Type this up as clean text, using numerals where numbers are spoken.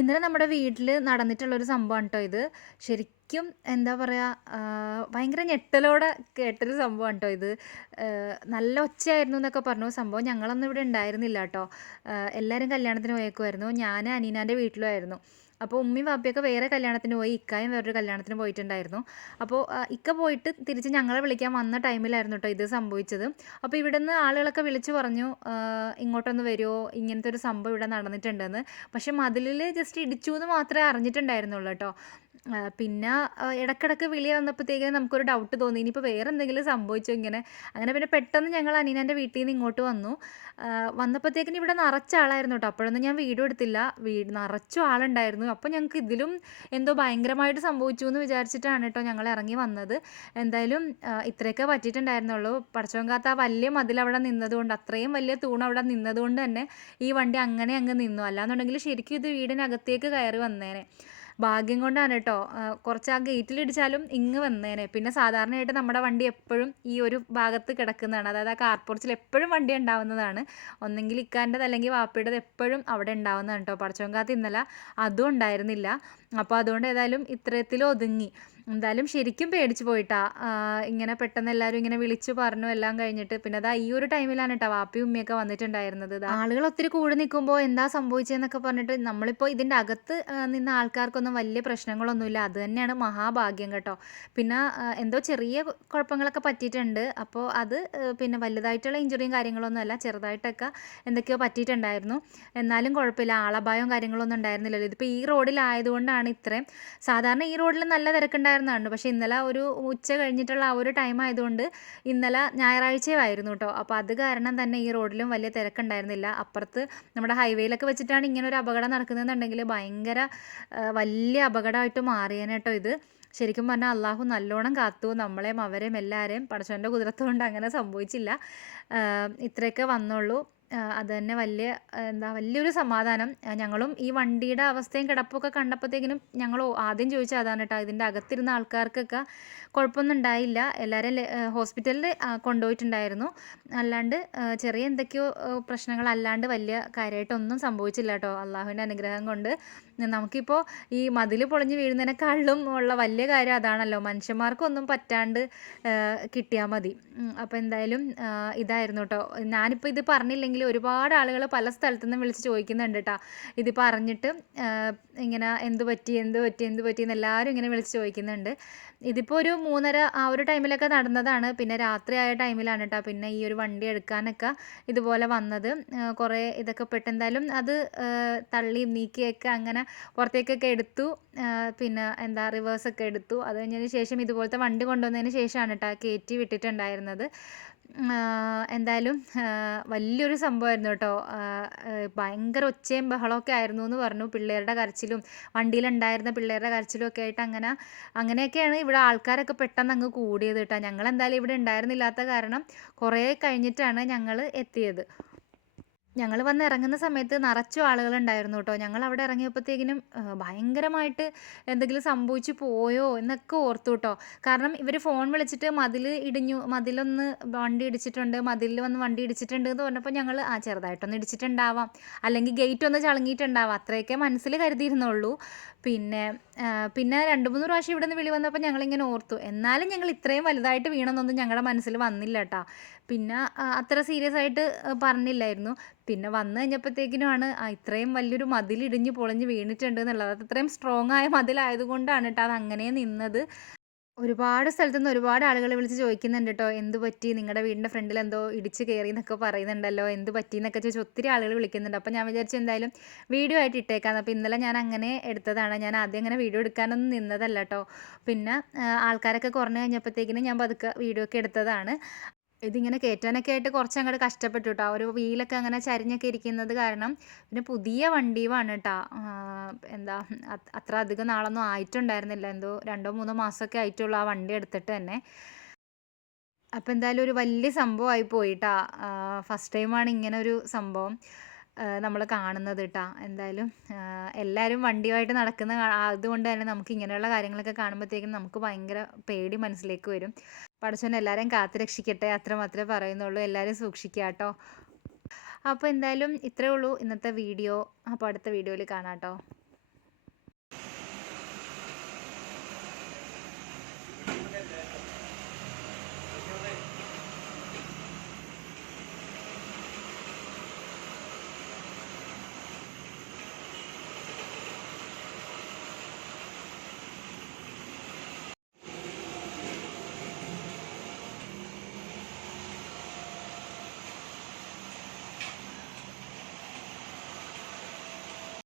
ഇന്നലെ നമ്മുടെ വീട്ടിൽ നടന്നിട്ടുള്ളൊരു സംഭവമാണ് കേട്ടോ ഇത്. ശരിക്കും എന്താ പറയുക, ഭയങ്കര ഞെട്ടലോടെ കേട്ടൊരു സംഭവമാണ് കേട്ടോ ഇത്. നല്ല ഒച്ചയായിരുന്നു എന്നൊക്കെ പറഞ്ഞു. സംഭവം ഞങ്ങളൊന്നും ഇവിടെ ഉണ്ടായിരുന്നില്ല കേട്ടോ. എല്ലാവരും കല്യാണത്തിന് പോയേക്കുമായിരുന്നു. ഞാൻ അനീനാൻ്റെ വീട്ടിലുമായിരുന്നു. അപ്പോൾ ഉമ്മയും വാപ്പയൊക്കെ വേറെ കല്യാണത്തിന് പോയി, ഇക്കായും വേറൊരു കല്യാണത്തിന് പോയിട്ടുണ്ടായിരുന്നു. അപ്പോൾ ഇക്ക പോയിട്ട് തിരിച്ച് ഞങ്ങളെ വിളിക്കാൻ വന്ന ടൈമിലായിരുന്നു കേട്ടോ ഇത് സംഭവിച്ചത്. അപ്പോൾ ഇവിടെ നിന്ന് ആളുകളൊക്കെ വിളിച്ച് പറഞ്ഞു, ഇങ്ങോട്ടൊന്ന് വരുമോ, ഇങ്ങനത്തെ ഒരു സംഭവം ഇവിടെ നടന്നിട്ടുണ്ടെന്ന്. പക്ഷെ മതിലിൽ ജസ്റ്റ് ഇടിച്ചു എന്ന് മാത്രമേ അറിഞ്ഞിട്ടുണ്ടായിരുന്നുള്ളൂ കേട്ടോ. പിന്നെ ഇടയ്ക്കിടയ്ക്ക് വിളി വന്നപ്പോഴത്തേക്കിനും നമുക്കൊരു ഡൗട്ട് തോന്നി, ഇനിയിപ്പോൾ വേറെ എന്തെങ്കിലും സംഭവിച്ചോ ഇങ്ങനെ. അങ്ങനെ പിന്നെ പെട്ടെന്ന് ഞങ്ങൾ അനീനൻ്റെ വീട്ടിൽ നിന്ന് ഇങ്ങോട്ട് വന്നു. വന്നപ്പോഴത്തേക്കിനും ഇവിടെ നിറച്ച ആളായിരുന്നു കേട്ടോ. അപ്പോഴൊന്നും ഞാൻ വീഡിയോ എടുത്തില്ല. നിറച്ചും ആളുണ്ടായിരുന്നു. അപ്പോൾ ഞങ്ങൾക്ക് ഇതിലും എന്തോ ഭയങ്കരമായിട്ട് സംഭവിച്ചു എന്ന് വിചാരിച്ചിട്ടാണ് കേട്ടോ ഞങ്ങൾ ഇറങ്ങി വന്നത്. എന്തായാലും ഇത്രയൊക്കെ പറ്റിയിട്ടുണ്ടായിരുന്നുള്ളൂ. പടച്ചോൻ കാത്ത ആ വലിയ മതിൽ അവിടെ നിന്നതുകൊണ്ട്, അത്രയും വലിയ തൂൺ അവിടെ നിന്നതുകൊണ്ട് തന്നെ ഈ വണ്ടി അങ്ങനെ അങ്ങ് നിന്നു. അല്ലാന്നുണ്ടെങ്കിൽ ശരിക്കും ഇത് വീടിനകത്തേക്ക് കയറി വന്നേനെ. ഭാഗ്യം കൊണ്ടാണ് കേട്ടോ. കുറച്ച് ആ ഗേറ്റിലിടിച്ചാലും ഇങ്ങ് വന്നേനെ. പിന്നെ സാധാരണയായിട്ട് നമ്മുടെ വണ്ടി എപ്പോഴും ഈ ഒരു ഭാഗത്ത് കിടക്കുന്നതാണ്. അതായത് ആ കാർ പോർച്ചിൽ എപ്പോഴും വണ്ടി ഉണ്ടാവുന്നതാണ്. ഒന്നെങ്കിൽ ഇക്കാൻ്റെത് അല്ലെങ്കിൽ വാപ്പയുടേത് എപ്പോഴും അവിടെ ഉണ്ടാവുന്നതാണ് കേട്ടോ. പടച്ചോൻ കാത്ത് ഇന്നലെ അതും ഉണ്ടായിരുന്നില്ല. അപ്പോൾ അതുകൊണ്ട് ഏതായാലും ഇത്രയത്തിലും ഒതുങ്ങി. എന്തായാലും ശരിക്കും പേടിച്ച് പോയിട്ടാ. ഇങ്ങനെ പെട്ടെന്ന് എല്ലാവരും ഇങ്ങനെ വിളിച്ചു പറഞ്ഞു എല്ലാം കഴിഞ്ഞിട്ട്. പിന്നെ അതാ ഈ ഒരു ടൈമിലാണ് കേട്ടോ വാപ്പയും ഉമ്മയൊക്കെ വന്നിട്ടുണ്ടായിരുന്നത്. ആളുകൾ ഒത്തിരി കൂടി നിൽക്കുമ്പോൾ എന്താ സംഭവിച്ചതെന്നൊക്കെ പറഞ്ഞിട്ട് നമ്മളിപ്പോൾ ഇതിൻ്റെ അകത്ത് നിന്ന ആൾക്കാർക്കൊന്നും വലിയ പ്രശ്നങ്ങളൊന്നുമില്ല. അത് തന്നെയാണ് മഹാഭാഗ്യം കേട്ടോ. പിന്നെ എന്തോ ചെറിയ കുഴപ്പങ്ങളൊക്കെ പറ്റിയിട്ടുണ്ട്. അപ്പോൾ അത് പിന്നെ വലുതായിട്ടുള്ള ഇഞ്ചുറിയും കാര്യങ്ങളൊന്നും അല്ല, ചെറുതായിട്ടൊക്കെ എന്തൊക്കെയോ പറ്റിയിട്ടുണ്ടായിരുന്നു. എന്നാലും കുഴപ്പമില്ല, ആളപായവും കാര്യങ്ങളൊന്നും ഉണ്ടായിരുന്നില്ലല്ലോ. ഇതിപ്പോൾ ഈ റോഡിലായതുകൊണ്ടാണ് ഇത്രയും. സാധാരണ ഈ റോഡിൽ നല്ല തിരക്കുണ്ടായിരുന്നതാണ്. പക്ഷേ ഇന്നലെ ഒരു ഉച്ച കഴിഞ്ഞിട്ടുള്ള ആ ഒരു ടൈം ആയതുകൊണ്ട്, ഇന്നലെ ഞായറാഴ്ചയായിരുന്നു കേട്ടോ. അപ്പോൾ അത് കാരണം തന്നെ ഈ റോഡിലും വലിയ തിരക്കുണ്ടായിരുന്നില്ല. അപ്പുറത്ത് നമ്മുടെ ഹൈവേയിലൊക്കെ വെച്ചിട്ടാണ് ഇങ്ങനെ ഒരു അപകടം നടക്കുന്നതെന്നുണ്ടെങ്കിൽ ഭയങ്കര വലിയ അപകടമായിട്ട് മാറിയേനെ കേട്ടോ ഇത്. ശരിക്കും പറഞ്ഞാൽ അള്ളാഹു നല്ലോണം കാത്തു നമ്മളെയും അവരെയും എല്ലാവരെയും. പടച്ചോൻ്റെ കുതിരത്ത് കൊണ്ട് അങ്ങനെ സംഭവിച്ചില്ല. ഇത്രയൊക്കെ വന്നുള്ളൂ. അത് തന്നെ വലിയ വലിയൊരു സമാധാനം. ഞങ്ങളും ഈ വണ്ടിയുടെ അവസ്ഥയും കിടപ്പൊക്കെ കണ്ടപ്പോഴത്തേക്കിനും ഞങ്ങൾ ആദ്യം ചോദിച്ചത് അതാണ് കേട്ടോ. ഇതിൻ്റെ അകത്തിരുന്ന ആൾക്കാർക്കൊക്കെ കുഴപ്പമൊന്നും ഉണ്ടായില്ല. എല്ലാവരും ഹോസ്പിറ്റലിൽ കൊണ്ടുപോയിട്ടുണ്ടായിരുന്നു. അല്ലാണ്ട് ചെറിയ എന്തൊക്കെയോ പ്രശ്നങ്ങളല്ലാണ്ട് വലിയ കാര്യമായിട്ടൊന്നും സംഭവിച്ചില്ല കേട്ടോ. അള്ളാഹുവിൻ്റെ അനുഗ്രഹം കൊണ്ട്. നമുക്കിപ്പോൾ ഈ മതിൽ പൊളിഞ്ഞ് വീഴുന്നതിനേക്കാളും ഉള്ള വലിയ കാര്യം അതാണല്ലോ. മനുഷ്യന്മാർക്കൊന്നും പറ്റാണ്ട് കിട്ടിയാൽ മതി. അപ്പോൾ എന്തായാലും ഇതായിരുന്നു കേട്ടോ. ഞാനിപ്പോൾ ഇത് പറഞ്ഞില്ലെങ്കിൽ ഒരുപാട് ആളുകൾ പല സ്ഥലത്തു നിന്നും വിളിച്ച് ചോദിക്കുന്നുണ്ട് കേട്ടോ. ഇതിപ്പോൾ അറിഞ്ഞിട്ട് ഇങ്ങനെ എന്ത് പറ്റി എന്ന് എല്ലാവരും ഇങ്ങനെ വിളിച്ച് ചോദിക്കുന്നുണ്ട്. ഇതിപ്പോൾ ഒരു 3:30 ആ ഒരു ടൈമിലൊക്കെ നടന്നതാണ്. പിന്നെ രാത്രിയായ ടൈമിലാണ് കേട്ടോ പിന്നെ ഈ ഒരു വണ്ടി എടുക്കാനൊക്കെ ഇതുപോലെ വന്നത്. കുറേ ഇതൊക്കെ പെട്ട് എന്തായാലും അത് തള്ളിയും നീക്കിയൊക്കെ അങ്ങനെ പുറത്തേക്കൊക്കെ എടുത്തു. പിന്നെ റിവേഴ്സൊക്കെ എടുത്തു. അത് കഴിഞ്ഞതിന് ശേഷം ഇതുപോലത്തെ വണ്ടി കൊണ്ടുവന്നതിന് ശേഷമാണ് കേട്ടോ കയറ്റി വിട്ടിട്ടുണ്ടായിരുന്നത്. എന്തായാലും വലിയൊരു സംഭവമായിരുന്നു കേട്ടോ. ഭയങ്കര ഒച്ചയും ബഹളമൊക്കെ ആയിരുന്നു എന്ന് പറഞ്ഞു. പിള്ളേരുടെ കരച്ചിലും വണ്ടിയിലുണ്ടായിരുന്ന പിള്ളേരുടെ കരച്ചിലും ഒക്കെ ആയിട്ട് അങ്ങനെയൊക്കെയാണ് ഇവിടെ ആൾക്കാരൊക്കെ പെട്ടെന്ന് അങ്ങ് കൂടിയത് കേട്ടോ. ഞങ്ങളെന്തായാലും ഇവിടെ ഉണ്ടായിരുന്നില്ലാത്ത കാരണം കുറേ കഴിഞ്ഞിട്ടാണ് ഞങ്ങൾ എത്തിയത്. ഞങ്ങൾ വന്ന് ഇറങ്ങുന്ന സമയത്ത് നിറച്ചും ആളുകളുണ്ടായിരുന്നു കേട്ടോ. ഞങ്ങൾ അവിടെ ഇറങ്ങിയപ്പോഴത്തേക്കിനും ഭയങ്കരമായിട്ട് എന്തെങ്കിലും സംഭവിച്ചു പോയോ എന്നൊക്കെ ഓർത്തു കേട്ടോ. കാരണം ഇവർ ഫോൺ വിളിച്ചിട്ട് മതിൽ ഇടിഞ്ഞു, മതിലൊന്ന് വണ്ടി ഇടിച്ചിട്ടുണ്ട്, മതിലിൽ വന്ന് വണ്ടി ഇടിച്ചിട്ടുണ്ട് എന്ന് പറഞ്ഞപ്പോൾ ഞങ്ങൾ ചെറുതായിട്ടൊന്ന് ഇടിച്ചിട്ടുണ്ടാവാം, അല്ലെങ്കിൽ ഗേറ്റ് ഒന്ന് ചളുങ്ങിയിട്ടുണ്ടാവാം, അത്രയൊക്കെ മനസ്സിൽ കരുതിയിരുന്നുള്ളൂ. പിന്നെ പിന്നെ 2-3 പ്രാവശ്യം ഇവിടെ നിന്ന് വിളി വന്നപ്പോൾ ഞങ്ങളിങ്ങനെ ഓർത്തു. എന്നാലും ഞങ്ങൾ ഇത്രയും വലുതായിട്ട് വീണെന്നൊന്നും ഞങ്ങളുടെ മനസ്സിൽ വന്നില്ല കേട്ടോ. പിന്നെ അത്ര സീരിയസ് ആയിട്ട് പറഞ്ഞില്ലായിരുന്നു. പിന്നെ വന്നു കഴിഞ്ഞപ്പോഴത്തേക്കിനുമാണ് ഇത്രയും വലിയൊരു മതിൽ ഇടിഞ്ഞ് പൊളിഞ്ഞ് വീണിട്ടുണ്ട് എന്നുള്ളത്. അത് ഇത്രയും സ്ട്രോങ് ആയ മതിലായതുകൊണ്ടാണ് കേട്ടോ അത് അങ്ങനെ നിന്നത്. ഒരുപാട് സ്ഥലത്തു നിന്ന് ഒരുപാട് ആളുകൾ വിളിച്ച് ചോദിക്കുന്നുണ്ട് കേട്ടോ, എന്ത് പറ്റി, നിങ്ങളുടെ വീടിൻ്റെ ഫ്രണ്ടിൽ എന്തോ ഇടിച്ച് കയറി എന്നൊക്കെ പറയുന്നുണ്ടല്ലോ, എന്ത് പറ്റി എന്നൊക്കെ ചോദിച്ച് ഒത്തിരി ആളുകൾ വിളിക്കുന്നുണ്ട്. അപ്പോൾ ഞാൻ വിചാരിച്ചു എന്തായാലും വീഡിയോ ആയിട്ട് ഇട്ടേക്കാം. അപ്പോൾ ഇന്നലെ ഞാൻ അങ്ങനെ എടുത്തതാണ്. ഞാൻ ആദ്യം അങ്ങനെ വീഡിയോ എടുക്കാനൊന്നും നിന്നതല്ല കേട്ടോ. പിന്നെ ആൾക്കാരൊക്കെ കുറഞ്ഞു കഴിഞ്ഞപ്പോഴത്തേക്കിനും ഞാൻ പതുക്കെ വീഡിയോ ഒക്കെ എടുത്തതാണ്. ഇതിങ്ങനെ കയറ്റാനൊക്കെ ആയിട്ട് കുറച്ച് അങ്ങോട്ട് കഷ്ടപ്പെട്ടു കേട്ടോ. ഒരു വീലൊക്കെ അങ്ങനെ ചരിഞ്ഞൊക്കെ ഇരിക്കുന്നത് കാരണം. പിന്നെ പുതിയ വണ്ടിയുമാണ് കേട്ടോ. അത്ര അധികം നാളൊന്നും ആയിട്ടുണ്ടായിരുന്നില്ല. എന്തോ 2-3 മാസമൊക്കെ ആയിട്ടുള്ളൂ ആ വണ്ടി എടുത്തിട്ട് തന്നെ. അപ്പോൾ എന്തായാലും ഒരു വലിയ സംഭവമായി പോയിട്ടാ. ഫസ്റ്റ് ടൈമാണ് ഇങ്ങനെ ഒരു സംഭവം നമ്മൾ കാണുന്നത് കേട്ടോ. എന്തായാലും എല്ലാവരും വണ്ടിയുമായിട്ട് നടക്കുന്ന അതുകൊണ്ട് തന്നെ നമുക്ക് ഇങ്ങനെയുള്ള കാര്യങ്ങളൊക്കെ കാണുമ്പോഴത്തേക്കും നമുക്ക് ഭയങ്കര പേടി മനസ്സിലേക്ക് വരും. പടച്ചോൻ എല്ലാവരെയും കാത്ത് രക്ഷിക്കട്ടെ, അത്ര മാത്രമേ പറയുന്നുള്ളൂ. എല്ലാവരും സൂക്ഷിക്കുക കേട്ടോ. അപ്പോൾ എന്തായാലും ഇത്രയേ ഉള്ളൂ ഇന്നത്തെ വീഡിയോ. അപ്പോൾ അടുത്ത വീഡിയോയിൽ കാണാം കേട്ടോ.